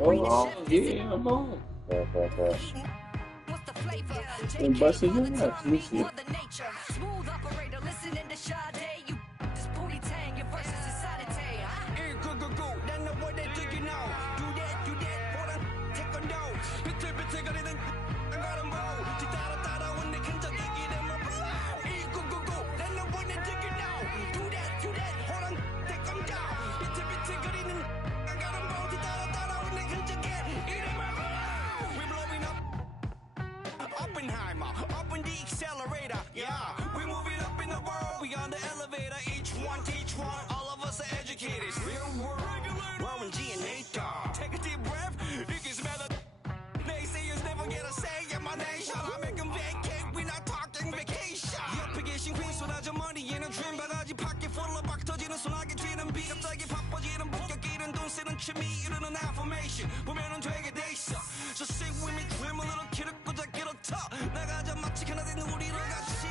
Oh, yeah, I'm on. And busting your ass. Let me see. Smooth operator, listening to Sade. You this booty tang, your verses is sanity. Go, then the word they took you now. Do that, hold on, take a no. 비틀비틀 거리는 안 가는 보. 뒤따라 when they can just get them up. Go, then the word they took you now. Do that, hold on, take them down. 비틀비틀 거리는 안 가는 보. 뒤따라 when they can just get them up. We blowing up. Oppenheimer, up in the accelerator, yeah. We moving up in the world, we on the elevator. Each one teach one, all of us are educated. Real world, Warren G and Nate Dogg. Take a deep breath, you can smell it. Naysayers never get a say in my nation. I make them vacate, we not talking vacation. 옆에 계신 queen 쏟아져 money in a dream. 바가지 pocket full of 박 터지는 소나기 튀는 비. 갑자기 바빠지는 본격끼는 돈 쓰는 취미 이루는 affirmation. 보면은 되게 돼 있어. Just sing with me, dream a little kid, 꽂아 get a top. 나가자 마치 하나 된 우리로 같이.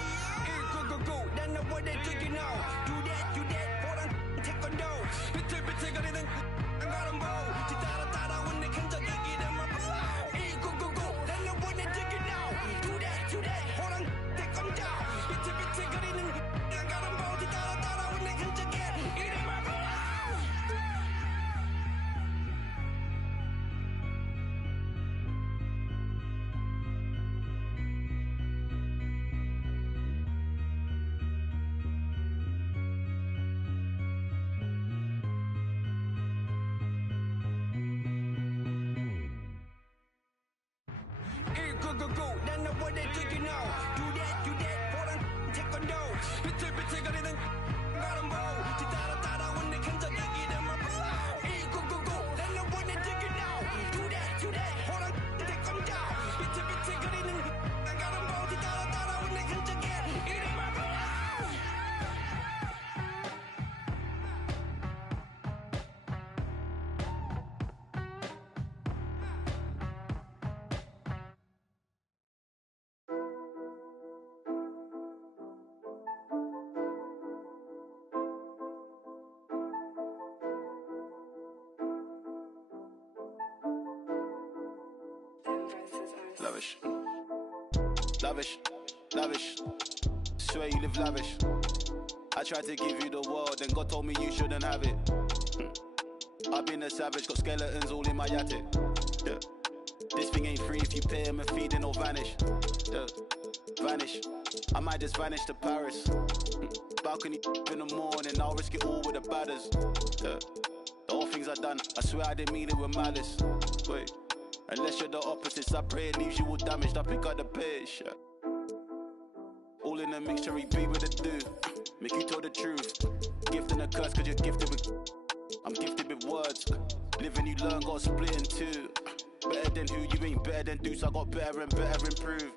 Go, then the word they took you now. Do that, hold on, take a no. 비틀비틀 거리는 안 가는 보. 뒤따라 when they can just get them up. Go, then the word they took you now. Do that, hold on, take them down. 비틀비틀 거리는 안 가는 보. 뒤따라 when they can just get them up. Go, then the word they took you now. Do that, hold on, take a no. 비틀비틀 거리는 안 가는 보. 뒤따라 when they can just get them up. Go, then the word they took you now. Do that, hold on, take them down. 비틀비틀 거리는 안 가는 보. 뒤따라 when they can just get them up. Lavish. Swear you live lavish. I tried to give you the world, then God told me you shouldn't have it. I've been a savage, got skeletons all in my attic. Yeah. This thing ain't free if you pay him a fee, then it'll vanish. Yeah. Vanish. I might just vanish to Paris. Balcony in the morning, I'll risk it all with the badders. Yeah. The whole things I done, I swear I didn't mean it with malice. Wait. Unless you're the opposites, I pray it leaves you all damaged. I pick up the pace, yeah. All in a mixture, we be with the do. Make you tell the truth. Gift and a curse, cause you're gifted with. I'm gifted with words. Live and you learn, got split in two. Better than who, you ain't better than Deuce. I got better and better improve.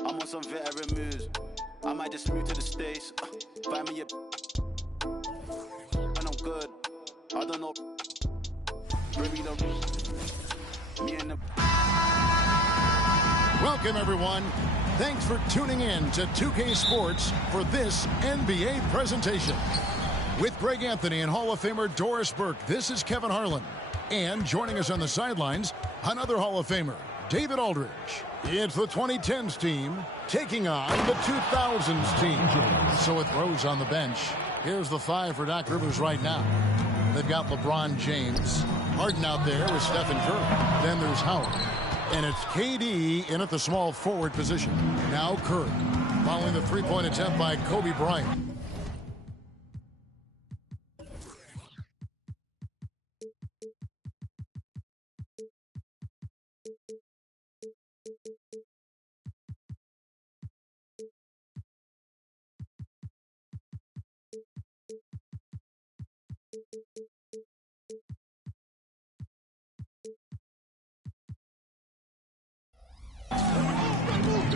I'm on some veteran moves. I might just move to the States. Find me a. When I'm good, I don't know. Bring me the. Me and the. Welcome, everyone. Thanks for tuning in to 2K Sports for this NBA presentation. With Greg Anthony and Hall of Famer Doris Burke, this is Kevin Harlan. And joining us on the sidelines, another Hall of Famer, David Aldridge. It's the 2010s team taking on the 2000s team. So with Rose on the bench, here's the five for Doc Rivers right now. They've got LeBron James, Harden out there with Stephen Curry. Then there's Howard. And it's KD in at the small forward position. Now Curry, following the three-point attempt by Kobe Bryant.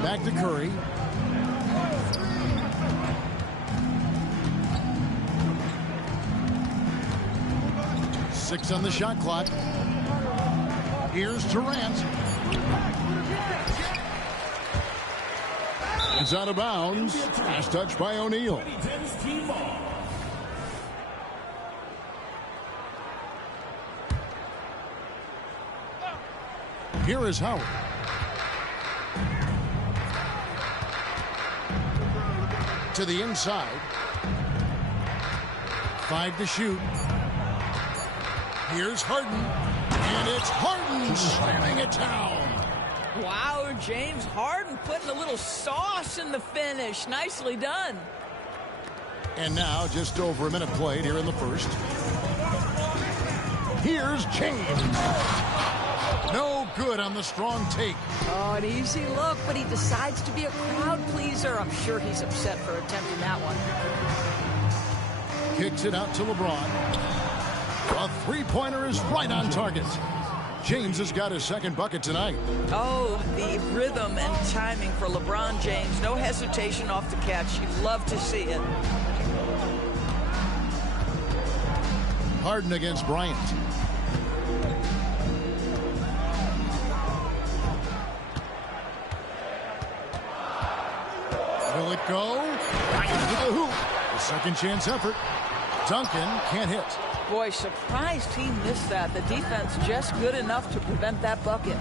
Back to Curry. Six on the shot clock. Here's Durant. It's out of bounds. Last touch by O'Neal. Here is Howard. To the inside. 5 to shoot. Here's Harden. And it's Harden slamming it down. Wow, James Harden putting a little sauce in the finish. Nicely done. And now just over a minute played here in the first. Here's James. No good on the strong take. Oh, an easy look, but he decides to be a crowd pleaser. I'm sure he's upset for attempting that one. Kicks it out to LeBron. A three-pointer is right on target. James has got his second bucket tonight. Oh, the rhythm and timing for LeBron James. No hesitation off the catch. You'd love to see it. Harden against Bryant. Will it go? Right into the hoop. A second chance effort. Duncan can't hit. Boy, surprised he missed that. The defense just good enough to prevent that bucket.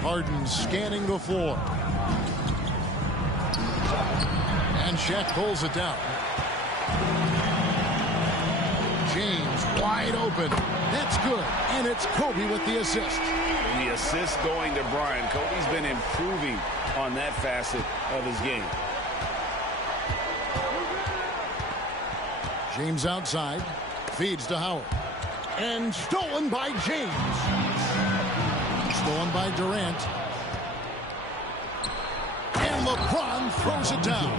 Harden scanning the floor. And Shaq pulls it down. James wide open. That's good. And it's Kobe with the assist. The assist going to Bryant. Kobe's been improving on that facet of his game. James outside. Feeds to Howard. And stolen by James. Stolen by Durant. And LeBron throws it down.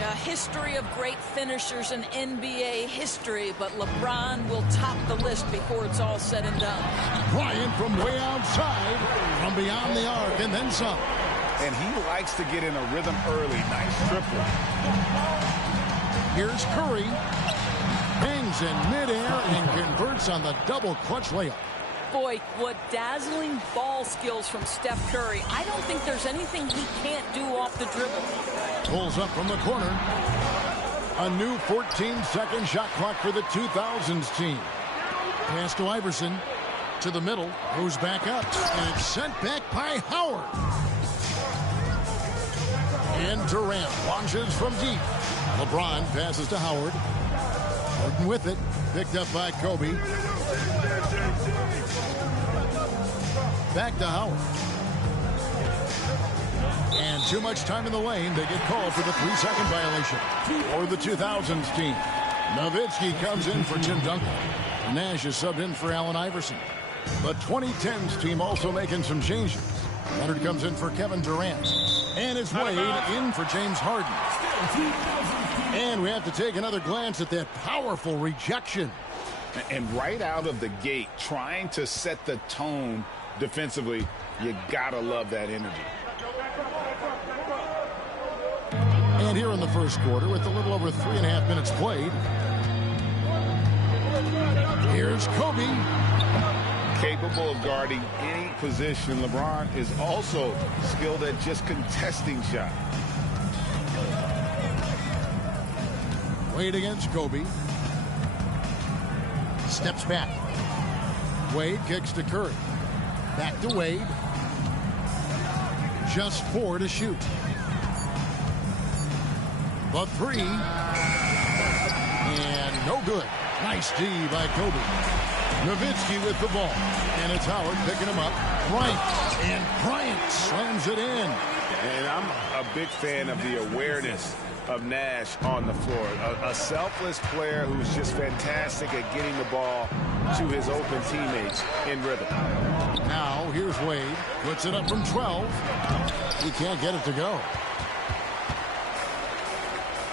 A history of great finishers in NBA history, but LeBron will top the list before it's all said and done. Bryant from way outside, from beyond the arc, and then some. And he likes to get in a rhythm early. Nice triple. Here's Curry. Hangs in midair and converts on the double clutch layup. Boy, what dazzling ball skills from Steph Curry. I don't think there's anything he can't do off the dribble. Pulls up from the corner. A new 14-second shot clock for the 2000s team. Pass to Iverson. To the middle. Goes back up. And it's sent back by Howard. And Durant launches from deep. LeBron passes to Howard. Harden with it. Picked up by Kobe. Back to Howard. And too much time in the lane. They get called for the 3-second violation. For the 2000s team. Nowitzki comes in for Tim Duncan. Nash is subbed in for Allen Iverson. The 2010s team also making some changes. Leonard comes in for Kevin Durant. And it's Wade in for James Harden. And we have to take another glance at that powerful rejection. And right out of the gate, trying to set the tone defensively, you gotta love that energy. And here in the first quarter, with a little over 3.5 minutes played, here's Kobe. Capable of guarding any position. LeBron is also skilled at just contesting shots. Wade against Kobe. Steps back. Wade kicks to Curry. Back to Wade. Just 4 to shoot. The 3. And no good. Nice D by Kobe. Nowitzki with the ball. And it's Howard picking him up. Bryant. And Bryant slams it in. And I'm a big fan of the awareness of Nash on the floor. A selfless player who's just fantastic at getting the ball to his open teammates in rhythm. Now here's Wade. Puts it up from 12. He can't get it to go.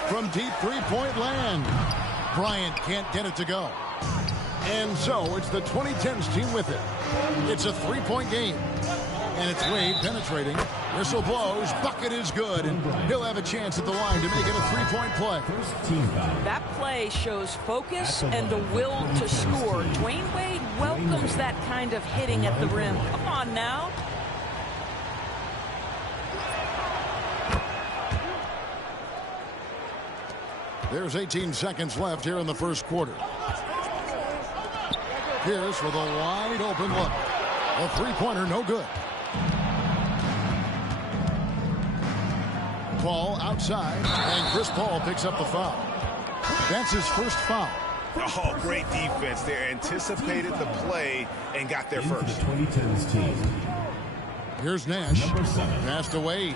From deep three-point land. Bryant can't get it to go. And so it's the 2010s team with it. It's a 3-point game. And it's Wade penetrating. Whistle blows. Bucket is good. And he'll have a chance at the line to make it a 3-point play. That play shows focus and the will to score. Dwayne Wade welcomes that kind of hitting at the rim. Come on now. There's 18 seconds left here in the first quarter. Pierce with a wide open look. A three-pointer, no good. Paul outside, and Chris Paul picks up the foul. That's his first foul. Oh, great defense there. Anticipated the play and got there first. The 2010s team. Here's Nash. Number 7. Passed away.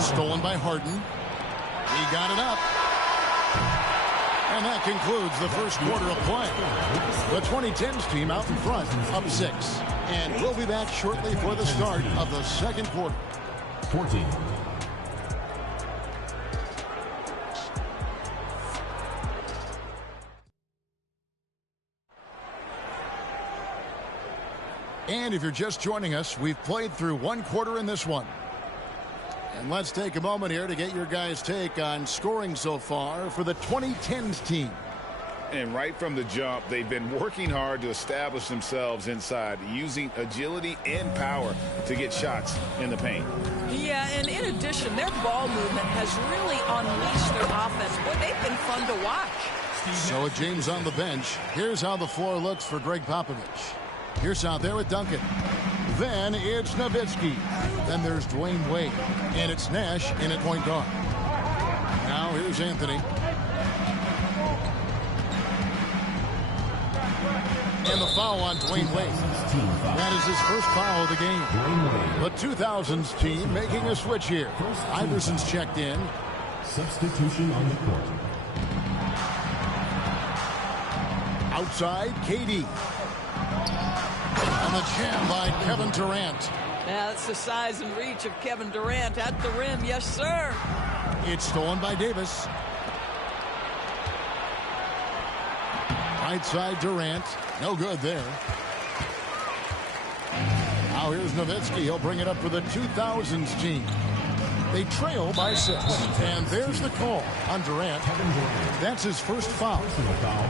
Stolen by Harden. He got it up. And that concludes the first quarter of play. The 2010s team out in front, up 6. And we'll be back shortly for the start of the second quarter. 14. And if you're just joining us, we've played through one quarter in this one. And let's take a moment here to get your guys' take on scoring so far for the 2010s team. And right from the jump, they've been working hard to establish themselves inside, using agility and power to get shots in the paint. Yeah, and in addition, their ball movement has really unleashed their offense. Boy, they've been fun to watch. So with James on the bench, here's how the floor looks for Greg Popovich. Here's out there with Duncan. Then it's Nowitzki. Then there's Dwayne Wade. And it's Nash in at point guard. Now here's Anthony. And the foul on Dwayne Wade. That is his first foul of the game. The 2000s team making a switch here. Iverson's checked in. Substitution on the court. Outside, KD. And the jam by Kevin Durant. Now that's the size and reach of Kevin Durant at the rim. Yes, sir. It's stolen by Davis. Right side, Durant. No good there. Now here's Nowitzki. He'll bring it up for the 2000s team. They trail by 6. And there's the call on Durant. That's his first foul. Personal foul.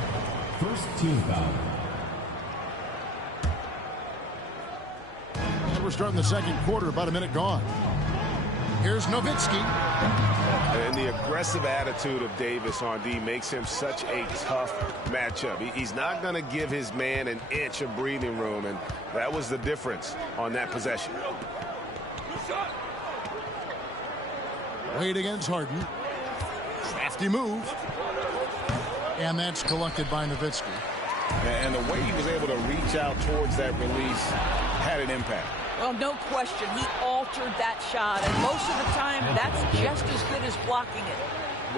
First team foul. And we're starting the second quarter, about a minute gone. Here's Nowitzki. And the aggressive attitude of Davis on D makes him such a tough matchup. He's not going to give his man an inch of breathing room, and that was the difference on that possession. Wade against Harden. Crafty move. And that's collected by Nowitzki. And the way he was able to reach out towards that release had an impact. Well, no question. He altered that shot, and most of the time, that's just as good as blocking it.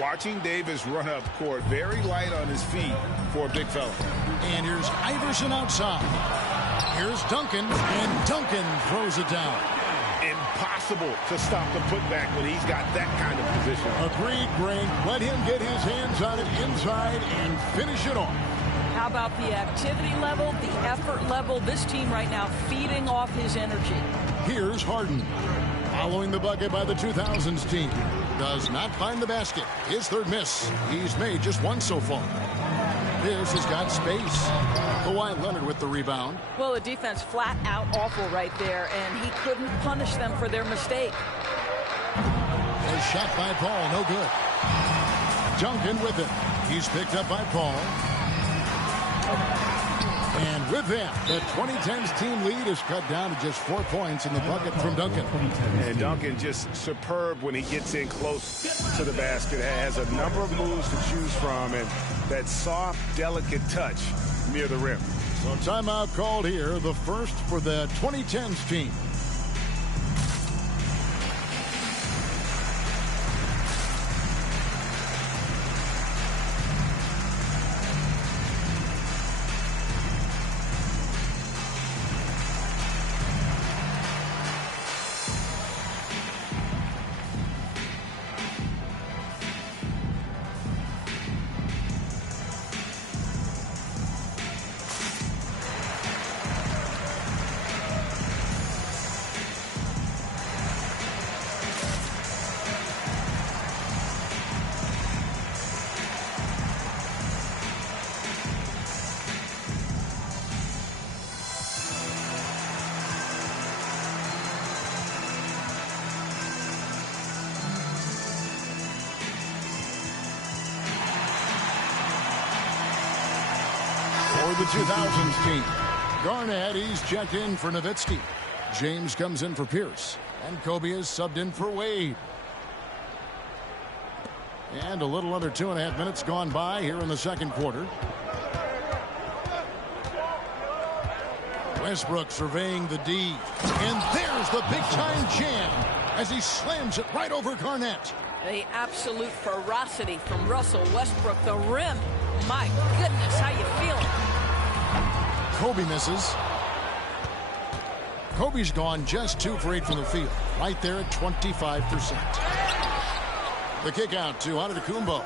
Watching Davis run up court, very light on his feet for a big fella. And here's Iverson outside. Here's Duncan, and Duncan throws it down. Impossible to stop the putback when he's got that kind of position. Agreed, Greg. Let him get his hands on it inside and finish it off. How about the activity level, the effort level? This team right now feeding off his energy. Here's Harden. Following the bucket by the 2000s team. Does not find the basket. His third miss. He's made just one so far. Pierce has got space. Kawhi Leonard with the rebound. Well, the defense flat out awful right there, and he couldn't punish them for their mistake. A shot by Paul, no good. Duncan with it. He's picked up by Paul. And with that, the 2010s team lead is cut down to just 4 points in the bucket from Duncan. And Duncan just superb when he gets in close to the basket. Has a number of moves to choose from, and that soft, delicate touch near the rim. So timeout called here, the first for the 2010s team. The 2000s team. Garnett, he's checked in for Nowitzki. James comes in for Pierce. And Kobe is subbed in for Wade. And a little under 2.5 minutes gone by here in the second quarter. Westbrook surveying the D. And there's the big-time jam as he slams it right over Garnett. The absolute ferocity from Russell Westbrook. The rim. My goodness, how you feeling? Kobe misses. Kobe's gone just 2 for 8 from the field. Right there at 25%. The kick out to Antetokounmpo.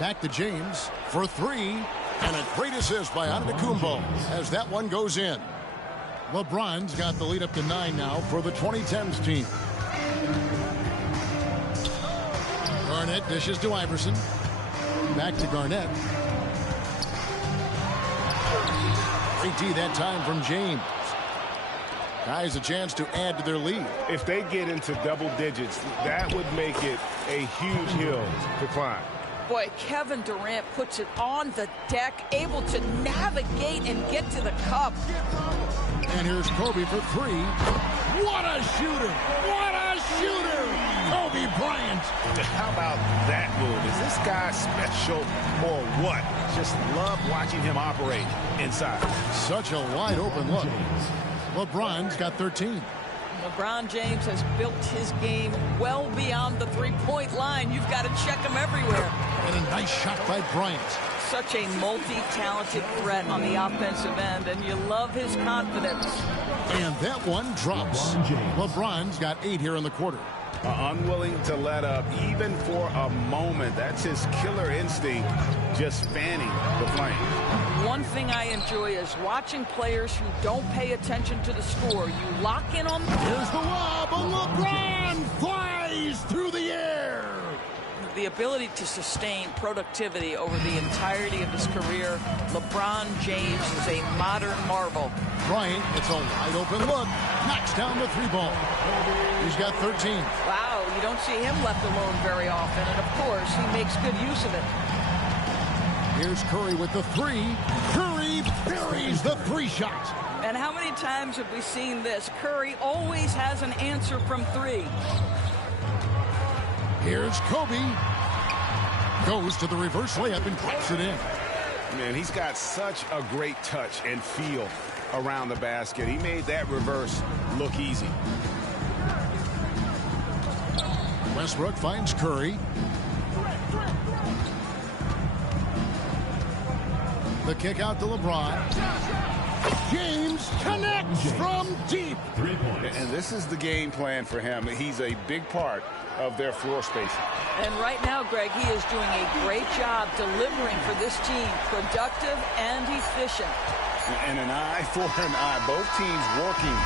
Back to James for 3. And a great assist by Antetokounmpo as that one goes in. LeBron's got the lead up to 9 now for the 2010s team. Garnett dishes to Iverson. Back to Garnett. Great D that time from James. Guys a chance to add to their lead. If they get into double digits, that would make it a huge hill to climb. Boy, Kevin Durant puts it on the deck, able to navigate and get to the cup. And here's Kobe for 3. What a shooter! What a shooter! Kobe Bryant. How about that move? Is this guy special or what? Just love watching him operate inside. Such a wide open look. LeBron's got 13. LeBron James has built his game well beyond the three-point line. You've got to check him everywhere. And a nice shot by Bryant. Such a multi-talented threat on the offensive end, and you love his confidence. And that one drops. LeBron's got 8 here in the quarter. Unwilling to let up even for a moment. That's his killer instinct, just fanning the flame. One thing I enjoy is watching players who don't pay attention to the score. You lock in on... Here's the lob, and LeBron flies through the air. The ability to sustain productivity over the entirety of his career. LeBron James is a modern marvel. Bryant, it's a wide open look. Knocks down the 3-ball. He's got 13. Wow, you don't see him left alone very often. And, of course, he makes good use of it. Here's Curry with the 3. Curry buries the 3-shot. And how many times have we seen this? Curry always has an answer from 3. Here's Kobe. Goes to the reverse layup and claps it in. Man, he's got such a great touch and feel around the basket. He made that reverse look easy. Westbrook finds Curry. The kick out to LeBron. James connects from deep. 3 points. And this is the game plan for him. He's a big part of their floor spacing. And right now, Greg, he is doing a great job delivering for this team. Productive and efficient. And an eye for an eye. Both teams working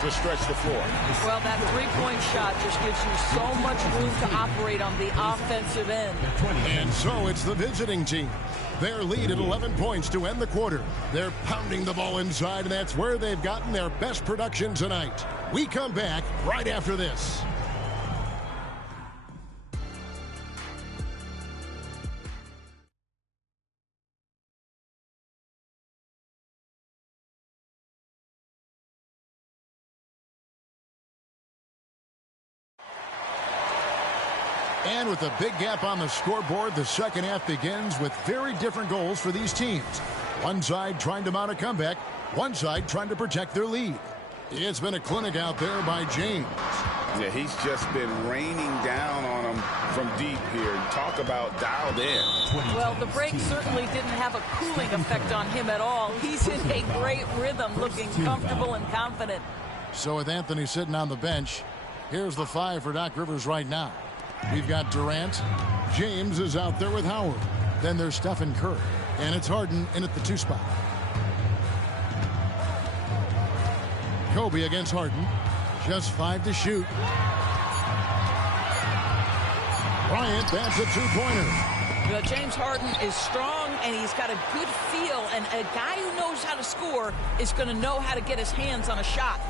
to stretch the floor. Well, that three-point shot just gives you so much room to operate on the offensive end. And so it's the visiting team. Their lead at 11 points to end the quarter. They're pounding the ball inside, and that's where they've gotten their best production tonight. We come back right after this. And with a big gap on the scoreboard, the second half begins with very different goals for these teams. One side trying to mount a comeback, one side trying to protect their lead. It's been a clinic out there by James. Yeah, he's just been raining down on them from deep here. Talk about dialed in. Well, the break certainly didn't have a cooling effect on him at all. He's in a great rhythm, looking comfortable and confident. So with Anthony sitting on the bench, here's the 5 for Doc Rivers right now. We've got Durant. James is out there with Howard. Then there's Stephen Curry. And it's Harden in at the 2 spot. Kobe against Harden. Just 5 to shoot. Bryant, that's a 2-pointer. James Harden is strong, and he's got a good feel. And a guy who knows how to score is going to know how to get his hands on a shot.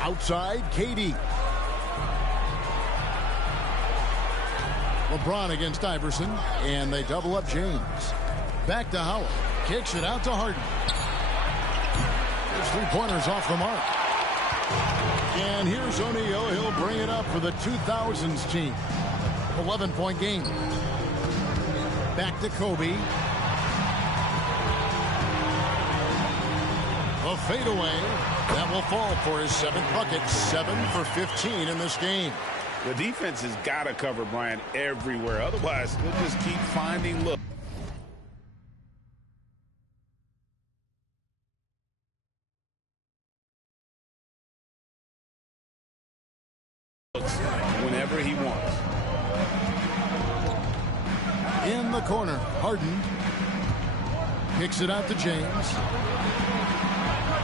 Outside, KD. LeBron against Iverson, and they double up James. Back to Howard. Kicks it out to Harden. His three-pointers off the mark. And here's O'Neal. He'll bring it up for the 2000s team. 11-point game. Back to Kobe. A fadeaway. That will fall for his 7th bucket. 7 for 15 in this game. The defense has got to cover Bryant everywhere. Otherwise, they'll just keep finding looks. Whenever he wants. In the corner, Harden kicks it out to James.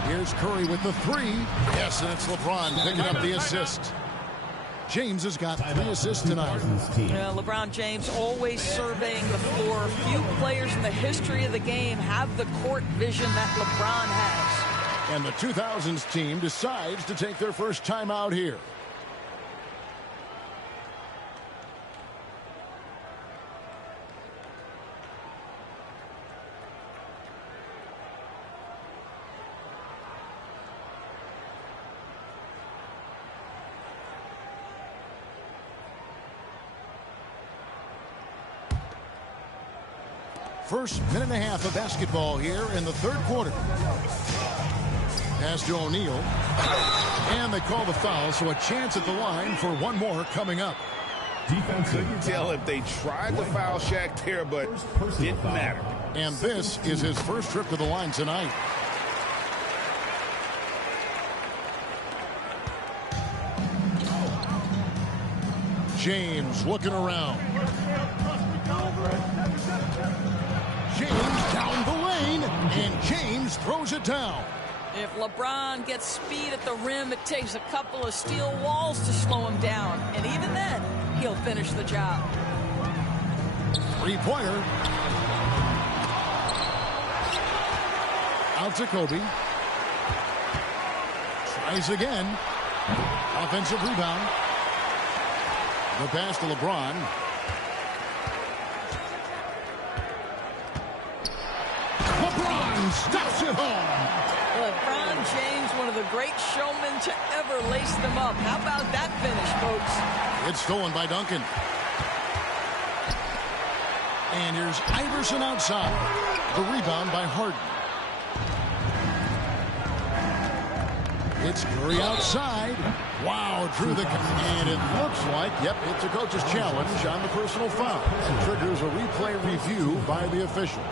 Here's Curry with the 3. Yes, and it's LeBron picking up the assist. James has got 3 assists tonight. LeBron James always surveying the floor. Few players in the history of the game have the court vision that LeBron has. And the 2000s team decides to take their first time out here. First minute and a half of basketball here in the third quarter. Pass to O'Neal. And they call the foul, so a chance at the line for one more coming up. Defense couldn't tell if they tried to foul Shaq there, but didn't matter. And this is his first trip to the line tonight. James looking around. James down the lane, and James throws it down. If LeBron gets speed at the rim, it takes a couple of steel walls to slow him down. And even then, he'll finish the job. Three-pointer. Out to Kobe. Tries again. Offensive rebound. The pass to LeBron. LeBron stops it home. LeBron James, one of the great showmen to ever lace them up. How about that finish, folks? It's stolen by Duncan. And here's Iverson outside. The rebound by Harden. It's Curry outside. Wow, drew the... And it looks like, yep, it's a coach's challenge on the personal foul. Triggers a replay review by the officials.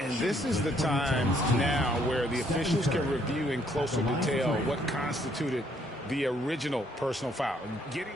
And this is the time now where the officials can review in closer detail what constituted the original personal foul. Getting...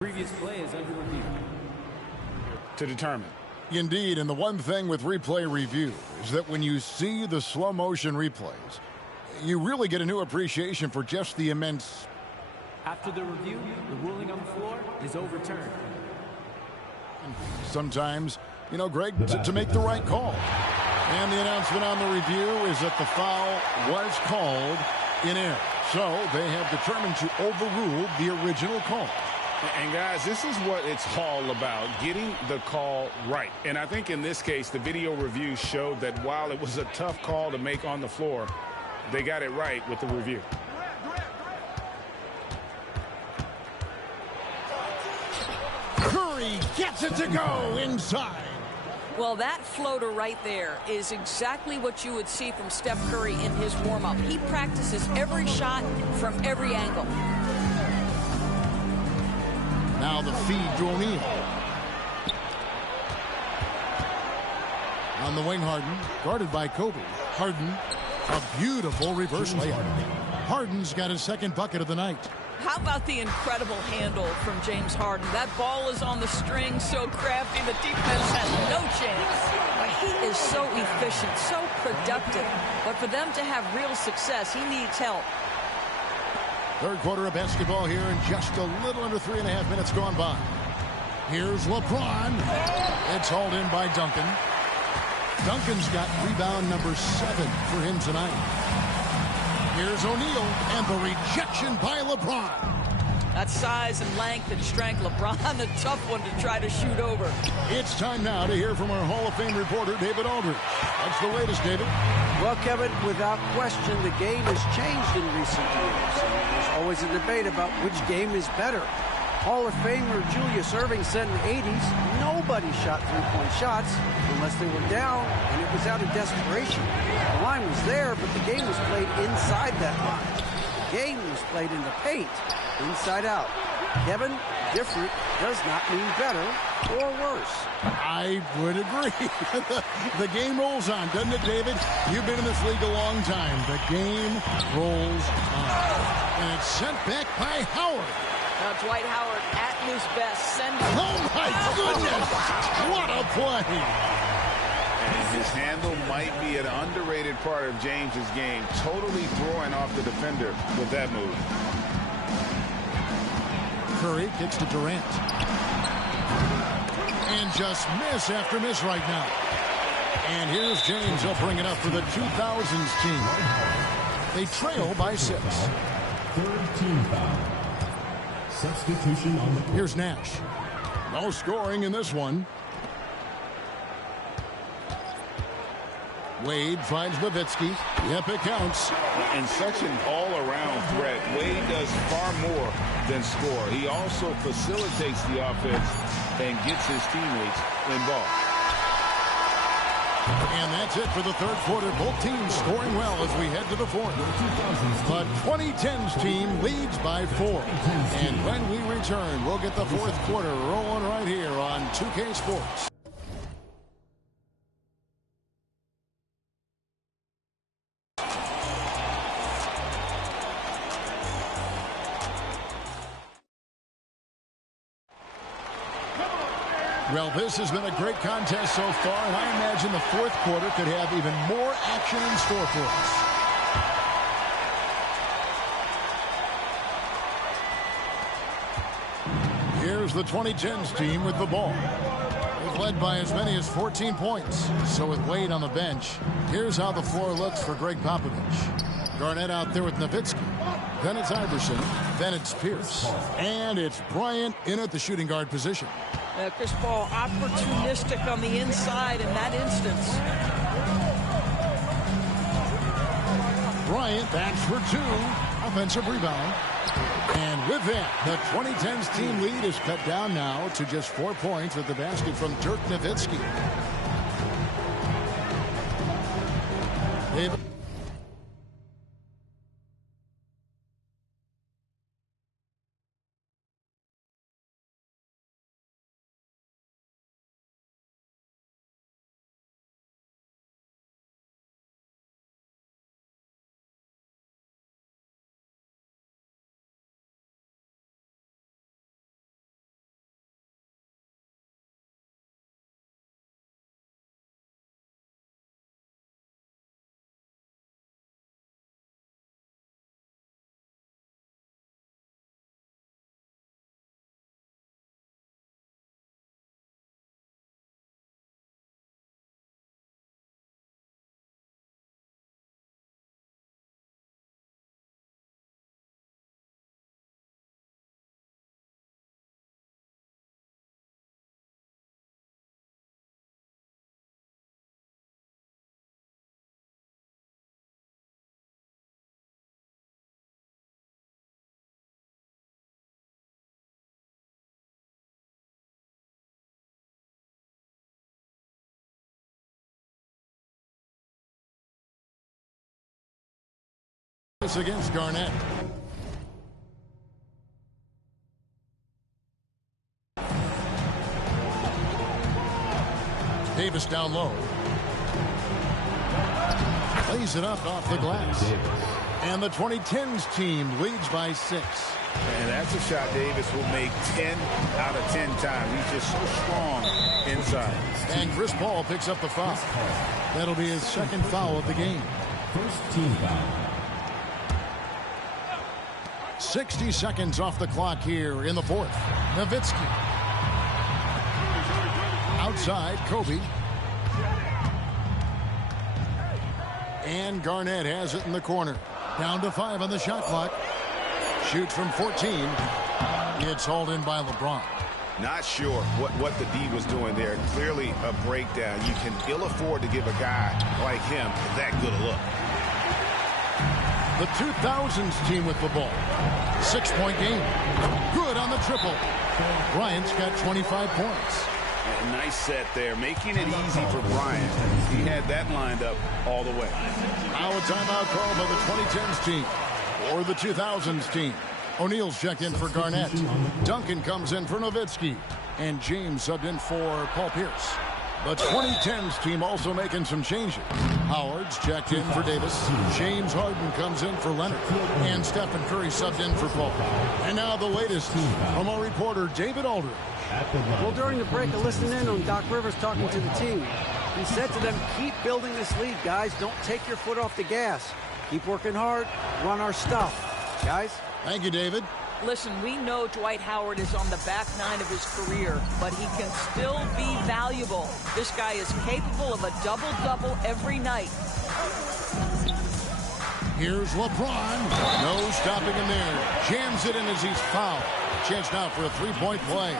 Previous play is under review. To determine. Indeed, and the one thing with replay review is that when you see the slow motion replays, You really get a new appreciation for just the immense. After the review, the ruling on the floor is overturned. Sometimes, you know, Greg, to make the right call. And the announcement on the review is that the foul was called in air. So they have determined to overrule the original call. And guys, this is what it's all about, getting the call right. And I think in this case, the video review showed that while it was a tough call to make on the floor, they got it right with the review. Curry gets it to go inside. Well, that floater right there is exactly what you would see from Steph Curry in his warm-up. He practices every shot from every angle. Now the feed to O'Neal. On the wing, Harden, guarded by Kobe. Harden, a beautiful reverse layup. Harden's got his second bucket of the night. How about the incredible handle from James Harden? That ball is on the string, so crafty, the defense has no chance. But he is so efficient, so productive. But for them to have real success, he needs help. Third quarter of basketball here, and just a little under 3.5 minutes gone by. Here's LeBron. It's hauled in by Duncan. Duncan's got rebound number 7 for him tonight. Here's O'Neal, and the rejection by LeBron. That size and length and strength, LeBron, a tough one to try to shoot over. It's time now to hear from our Hall of Fame reporter, David Aldridge. What's the latest, David? Well, Kevin, without question, the game has changed in recent years. There's always a debate about which game is better. Hall of Famer Julius Erving said in the 80s, nobody shot three-point shots unless they were down, and it was out of desperation. The line was there, but the game was played inside that line. The game was played in the paint, inside out. Kevin, different does not mean better or worse. I would agree. The game rolls on, doesn't it, David? You've been in this league a long time. The game rolls on. And it's sent back by Howard. Now Dwight Howard at his best. Oh, my goodness! What a play! And his handle might be an underrated part of James's game. Totally throwing off the defender with that move. Curry kicks to Durant. And just miss after miss right now. And here's James. He'll bring it up for the 2000s team. They trail by 6. Third team foul. Substitution on the court. Here's Nash. No scoring in this one. Wade finds Nowitzki. Yep, it counts. And such an all-around threat. Wade does far more than score. He also facilitates the offense and gets his teammates involved. And that's it for the third quarter. Both teams scoring well as we head to the fourth. The 2010s team leads by 4. And when we return, we'll get the fourth quarter rolling right here on 2K Sports. Well, this has been a great contest so far, and I imagine the fourth quarter could have even more action in store for us. Here's the 2010s team with the ball. They've led by as many as 14 points. So with Wade on the bench, here's how the floor looks for Greg Popovich. Garnett out there with Nowitzki. Then it's Iverson. Then it's Pierce. And it's Bryant in at the shooting guard position. Chris Paul opportunistic on the inside in that instance. Bryant backs for 2. Offensive rebound. And with that, the 2010s team lead is cut down now to just 4 points with the basket from Dirk Nowitzki. This against Garnett. Davis down low. Lays it up off the glass. And the 2010s team leads by 6. And that's a shot Davis will make 10 out of 10 times. He's just so strong inside. And Chris Paul picks up the foul. That'll be his second foul of the game. First team foul. 60 seconds off the clock here in the fourth. Nowitzki. Outside, Kobe. And Garnett has it in the corner. Down to 5 on the shot clock. Shoots from 14. It's hauled in by LeBron. Not sure what the D was doing there. Clearly a breakdown. You can ill afford to give a guy like him that good a look. The 2000s team with the ball. 6-point game. Good on the triple. Bryant's got 25 points. A nice set there, making it easy for Bryant. He had that lined up all the way. Now a timeout call by the 2010s team or the 2000s team. O'Neal's checked in for Garnett. Duncan comes in for Nowitzki. And James subbed in for Paul Pierce. The 2010s team also making some changes. Howard's checked in for Davis. James Harden comes in for Leonard. And Stephen Curry subbed in for Paul. And now the latest from our reporter, David Aldridge. Well, during the break, I listened in on Doc Rivers talking to the team. He said to them, keep building this lead, guys. Don't take your foot off the gas. Keep working hard. Run our stuff. Guys? Thank you, David. Listen, we know Dwight Howard is on the back 9 of his career, but he can still be valuable. This guy is capable of a double-double every night. Here's LeBron. No stopping him there. Jams it in as he's fouled. Chance now for a 3-point play.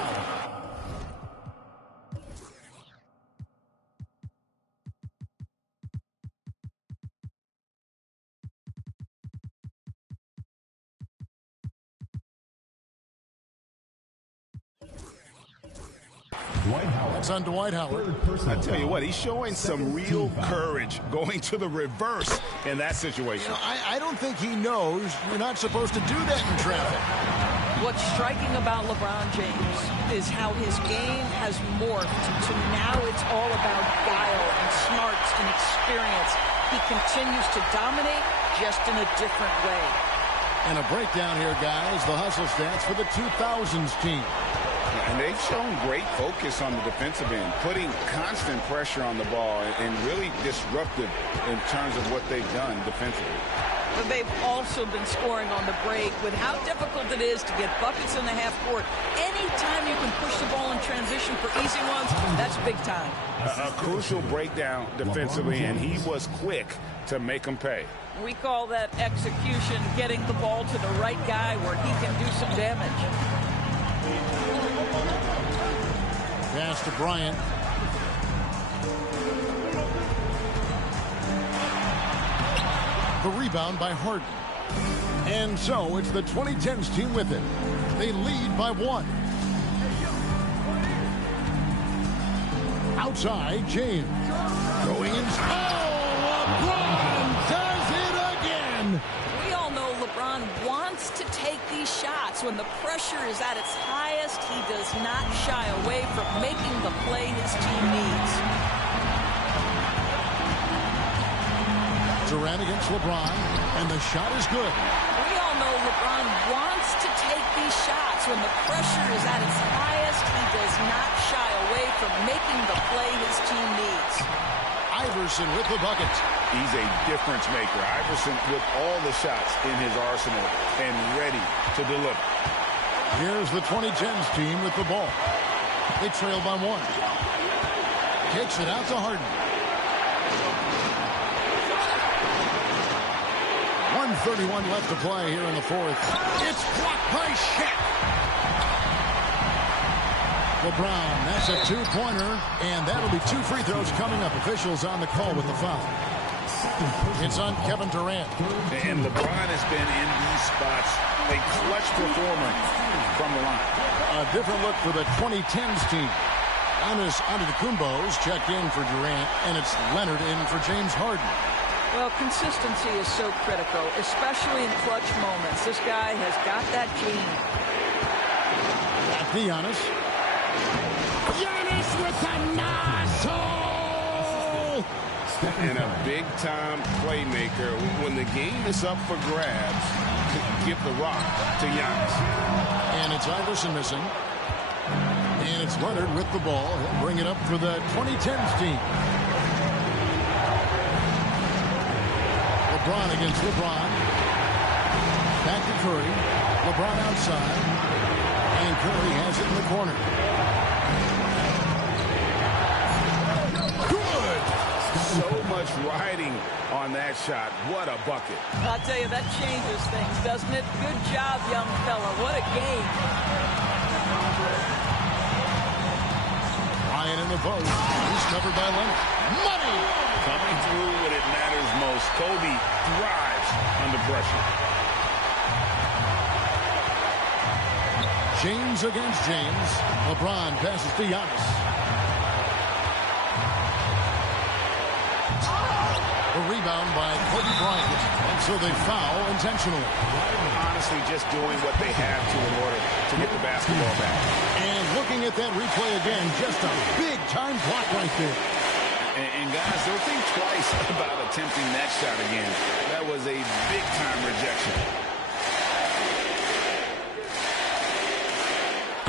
It's on Dwight Howard. I tell you what, he's showing some real courage going to the reverse in that situation. You know, I don't think he knows you're not supposed to do that in traffic. What's striking about LeBron James is how his game has morphed to now it's all about guile and smarts and experience. He continues to dominate just in a different way. And a breakdown here, guys. The hustle stats for the 2000s team. And they've shown great focus on the defensive end, putting constant pressure on the ball and really disruptive in terms of what they've done defensively. But they've also been scoring on the break with how difficult it is to get buckets in the half court. Anytime you can push the ball in transition for easy ones, that's big time. A crucial breakdown defensively, and he was quick to make them pay. We call that execution, getting the ball to the right guy where he can do some damage. Pass to Bryant. The rebound by Harden. And so it's the 2010s team with it. They lead by 1. Outside, James. Going in. Oh, LeBron does it again. We all know LeBron wants to take these shots. When the pressure is at its highest, he does not shy away from making the play his team needs. Durant against LeBron, and the shot is good. We all know LeBron wants to take these shots. When the pressure is at its highest, he does not shy away from making the play his team needs. Iverson with the bucket. He's a difference maker. Iverson with all the shots in his arsenal and ready to deliver. Here's the 2010s team with the ball. They trail by 1. Takes it out to Harden. 1:31 left to play here in the fourth. It's blocked by Shaq. LeBron, that's a 2-pointer, and that'll be 2 free throws coming up. Officials on the call with the foul. It's on Kevin Durant. And LeBron has been in these spots a clutch performer from the line. A different look for the 2010s team. Giannis Antetokounmpo's checked in for Durant, and it's Leonard in for James Harden. Well, consistency is so critical, especially in clutch moments. This guy has got that gene. Back to Giannis. Giannis with the nozzle! And a big-time playmaker. When the game is up for grabs, give the rock to Giannis. And it's Iverson missing. And it's Leonard with the ball. He'll bring it up for the 2010s team. LeBron against LeBron. Back to Curry. LeBron outside. And Curry has it in the corner. Good! So much riding on that shot. What a bucket. I'll tell you, that changes things, doesn't it? Good job, young fella. What a game. Ryan in the post. He's covered by Leonard. Money! Coming through when it matters most. Kobe thrives under pressure. James against James. LeBron passes to Giannis. A rebound by Kobe Bryant. And so they foul intentionally. Honestly, just doing what they have to in order to get the basketball back. And looking at that replay again, just a big-time block right there. And guys, don't think twice about attempting that shot again. That was a big-time rejection.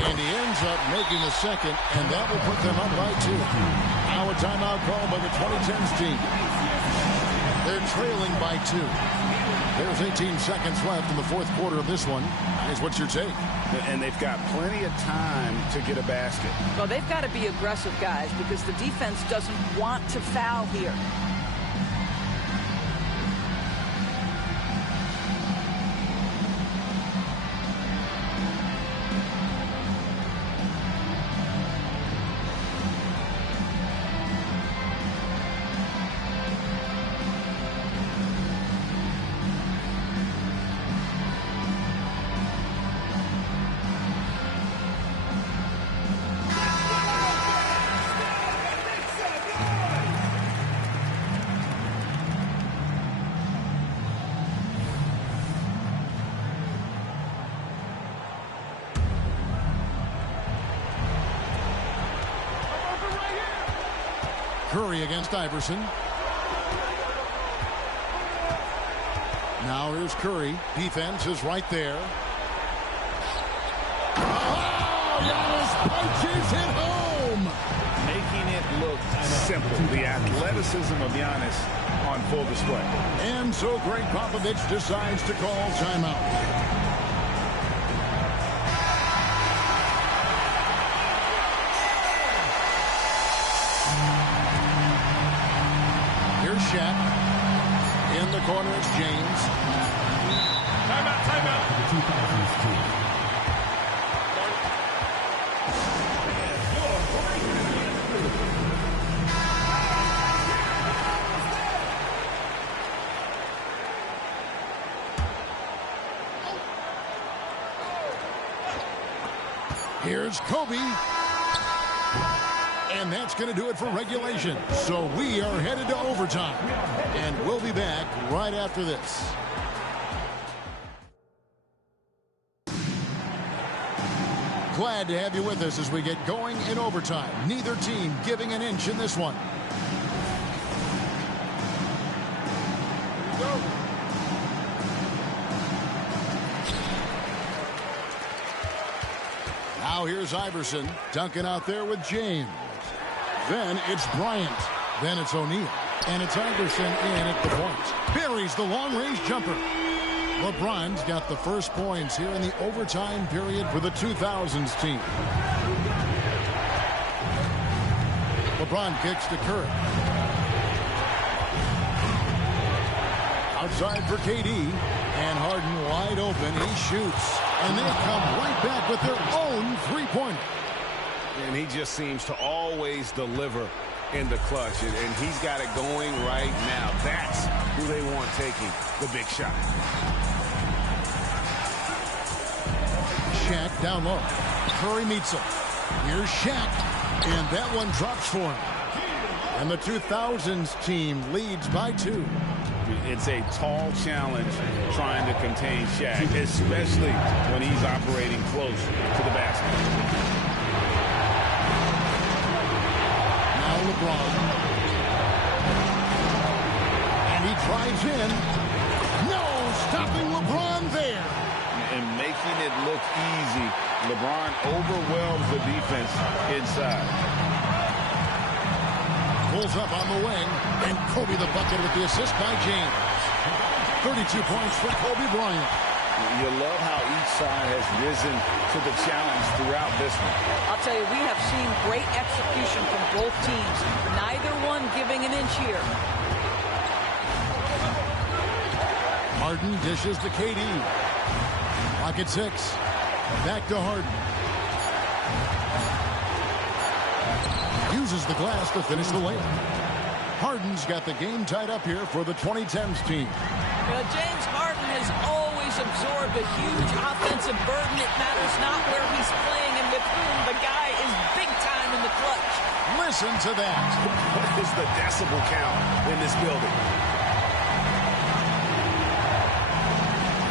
And he ends up making the second, and that will put them up by 2. Now a timeout called by the 2010s team. They're trailing by 2. There's 18 seconds left in the fourth quarter of this one. Here's what's your take? And they've got plenty of time to get a basket. Well, they've got to be aggressive, guys, because the defense doesn't want to foul here. Curry against Iverson. Now here's Curry. Defense is right there. Oh, Giannis punches it home. Making it look simple. The athleticism of Giannis on full display. And so Greg Popovich decides to call timeout. Shaq. In the corner, it's James. Timeout, timeout. The 2000s team. Here's Kobe. And that's going to do it for regulation. So we are headed to overtime. And we'll be back right after this. Glad to have you with us as we get going in overtime. Neither team giving an inch in this one. Now here's Iverson dunking out there with James. Then it's Bryant. Then it's O'Neal. And it's Iverson in at the point. Buries the long-range jumper. LeBron's got the first points here in the overtime period for the 2000s team. LeBron kicks to Curry. Outside for KD. And Harden wide open. He shoots. And they come right back with their own three-pointer. And he just seems to always deliver in the clutch. And he's got it going right now. That's who they want taking the big shot. Shaq down low. Curry meets him. Here's Shaq. And that one drops for him. And the 2000s team leads by 2. It's a tall challenge trying to contain Shaq, especially when he's operating close to the basket. Now LeBron. And he drives in. No, stopping LeBron there. And making it look easy. LeBron overwhelms the defense inside. Pulls up on the wing, and Kobe the bucket with the assist by James. 32 points for Kobe Bryant. You love how each side has risen to the challenge throughout this one. I'll tell you, we have seen great execution from both teams. Neither one giving an inch here. Harden dishes to KD. Clock at 6. Back to Harden. Uses the glass to finish the layup. Harden's got the game tied up here for the 2010s team. James Harden has always absorbed a huge offensive burden. It matters not where he's playing and with whom. The guy is big time in the clutch. Listen to that. What is the decibel count in this building?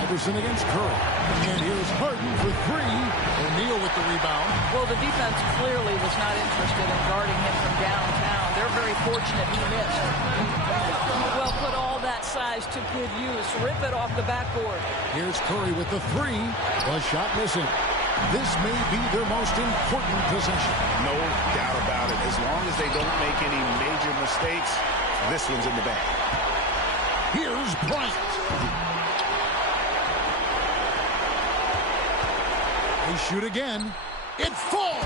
Iverson against Curry. And here's Harden for 3. O'Neal with the rebound. Well, the defense clearly was not interested in guarding him from downtown. They're very fortunate he missed. Well, put all that size to good use. Rip it off the backboard. Here's Curry with the 3. The shot missing. This may be their most important possession. No doubt about it. As long as they don't make any major mistakes, this one's in the bag. Here's Bryant. They shoot again. It falls.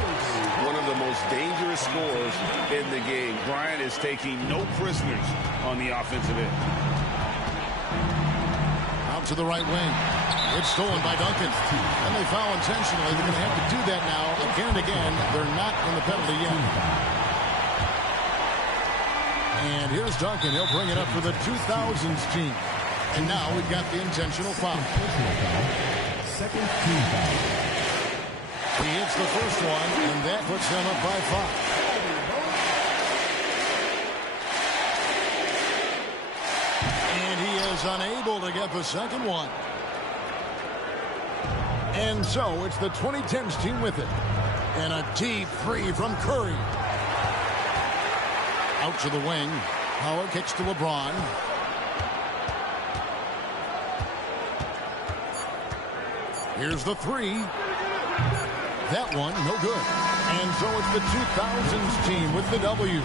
One of the most dangerous scorers in the game. Bryant is taking no prisoners on the offensive end. Out to the right wing. It's stolen by Duncan. And they foul intentionally. They're going to have to do that now again and again. They're not in the penalty yet. And here's Duncan. He'll bring it up for the 2000s team. And now we've got the intentional foul. Second team foul. He hits the first one, and that puts them up by 5. And he is unable to get the second one. And so it's the 2010s team with it. And a deep three from Curry. Out to the wing. Howard kicks to LeBron. Here's the 3. That one, no good. And so it's the 2000s team with the W.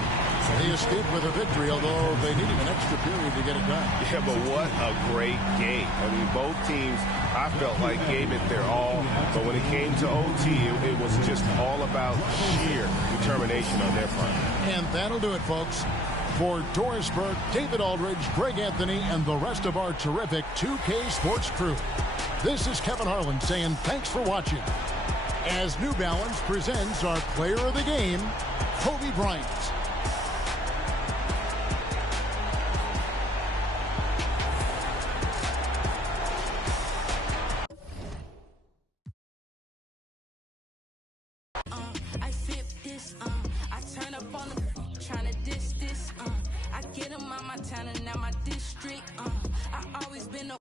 They escaped with a victory, although they needed an extra period to get it done. Yeah, but what a great game. I mean, both teams, I felt like gave it their all. But when it came to OT, it was just all about sheer determination on their part. And that'll do it, folks. For Doris Burke, David Aldridge, Greg Anthony, and the rest of our terrific 2K Sports crew, this is Kevin Harlan saying thanks for watching, as New Balance presents our player of the game, Kobe Bryant. I flip this, I turn up on the trying to diss this, I get them on my town and now my district, I always been a